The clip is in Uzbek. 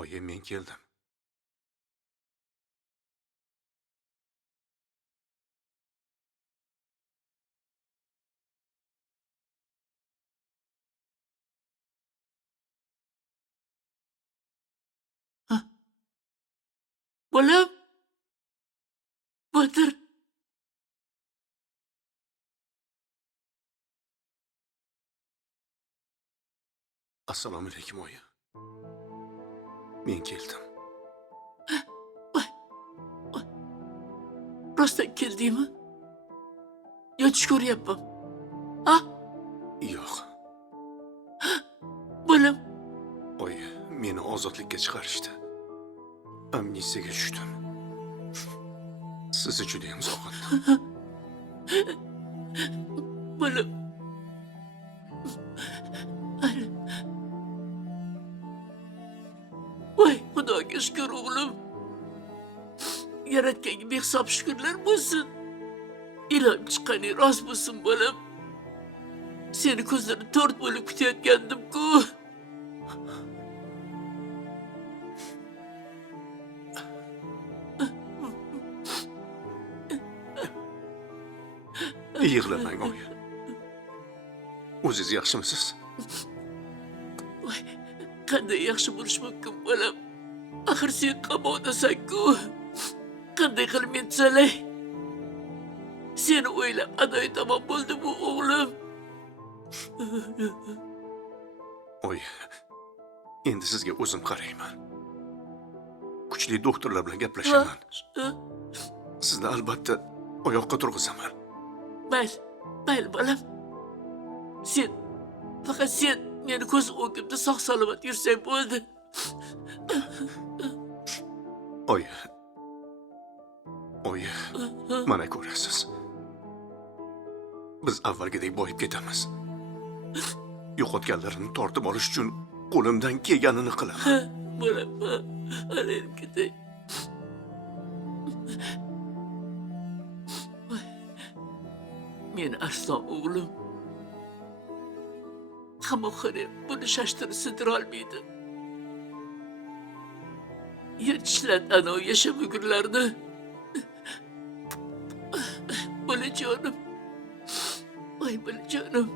Oyi, men keldim. Bolam, Botir. Assalomu alaykum oyi. Men keldim. Voy, voy, rostdan keldingmi? Yo tush ko'ryapman. Ha? Yo'q. Bolam, Oyi, meni ozodlikka chiqarishdi. Amnistiyaga tushdim. Sizni juda ham sog'indim. bolam. Voy, Xudoga shukr o'g'lim. Yaratganga behisob shukrlar bo'lsin. Ilojim chiqqaning rost bo'lsin bolam. Seni ko'zlarim to'rt bo'lib kutayotgandim-ku. Yig'lamang oyi. O'zingiz yaxshimisiz? Voy, qanday yaxshi bo'lish mumkin bolam? Axir sen qamoqdasan-ku. Qanday qilib men tuzalay? Seni o'ylab adoyi tamom bo'ldi bu o'g'lim. Oyi, endi sizga o'zim qarayman. Kuchli doktorlar bilan gaplashaman. Sizni albatta oyoqqa turg'izaman. Mayli bolam. Sen, faqat sen meni ko'z o'ngimda sog' salomat yursang bo'ldi. Oyi. Oyi, mana ko'rasiz. Biz avvalgidek boyib ketamiz. Yo'qotganlarini tortib olish uchun qo'limdan kelganini qilaman. Bolam, alayim ketay. Meni arslon o'g'lim. Qamoqxona buni shashtirib sindira olmaydi. Yetishlan anavi yashamugurlarni. Bolajonim. Voy bolajonim.